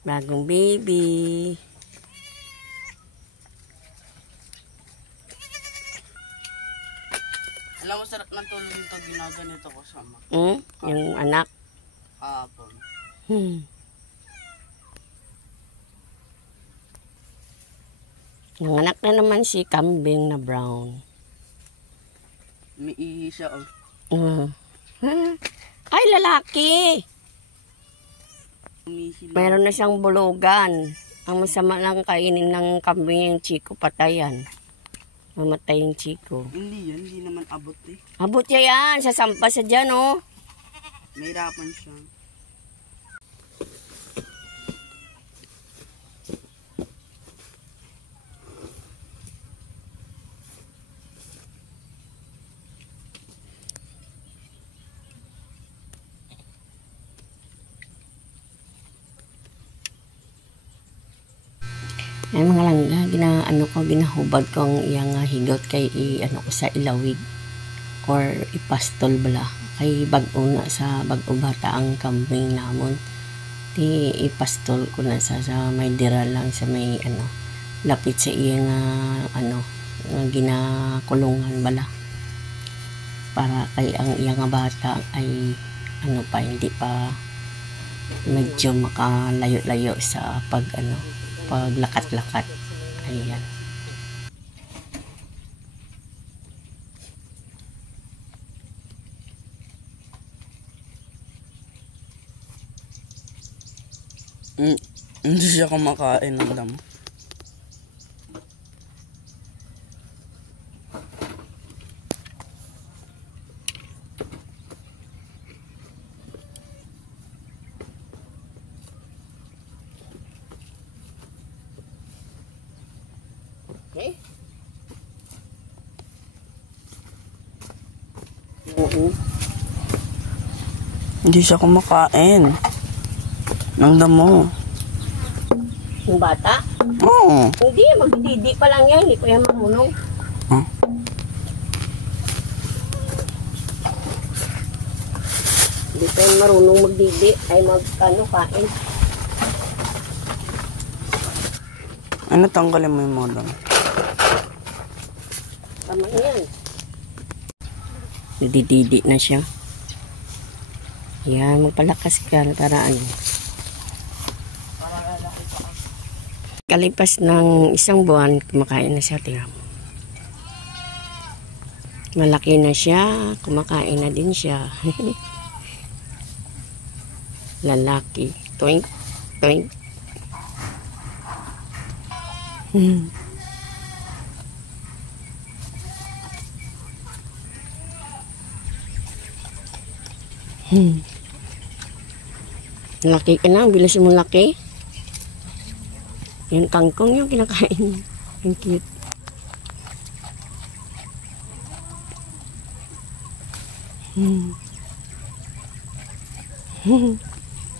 Bagong baby. Alam mo, sarap ng tulog nito. Ginaganito ko sama. Yung anak. Kahapon. Yung anak na naman si kambing na brown. Umiihi siya, oh. Ay, lalaki! Umiihi lang. Mayroon na siyang bulugan. Ang masama lang kainin ng kambing yung chiko, patayan. Mamatay yung chiko. Hindi yan, hindi naman abot eh. Abot niya yan, sasampa siya dyan, oh. Mahirapan siya. Ay mga langga, ginahubad ko ang iyang higot kay ko sa ilawig or ipastol bala kay bag-o na sa bag-o bata ang kambing namon. Di ipastol ko na sa may dira lang sa may lapit sa iyang ginakulungan bala para kay ang iyang bata ay hindi pa medyo makalayo-layo sa paglakat-lakat. Ayan. Hindi siya kumakain ng damo. Okay. Oo. Hindi siya kumakain ng damo. Yung bata? Oo. Hindi, magdidi pa lang yan. Hindi pa yan marunong. Huh? Hindi pa yan marunong magdidi. Ay kain. Ano, tanggalin mo yung mga damo? Tama yan. Nagdididi na siya. Yan, magpalakas ka para Kalipas ng isang buwan, kumakain na siya. Tingnan mo. Malaki na siya, kumakain na din siya. Lalaki. Toink, toink. Laki ka na, bilis mo laki. Yung kangkong yung kinakain. Ang cute.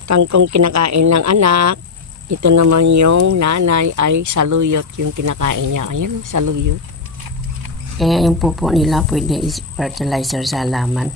Kangkong kinakain ng anak. Ito naman yung nanay ay saluyot yung kinakain niya. Ayan, saluyot. Kaya yung pupo nila pwede is fertilizer sa halaman.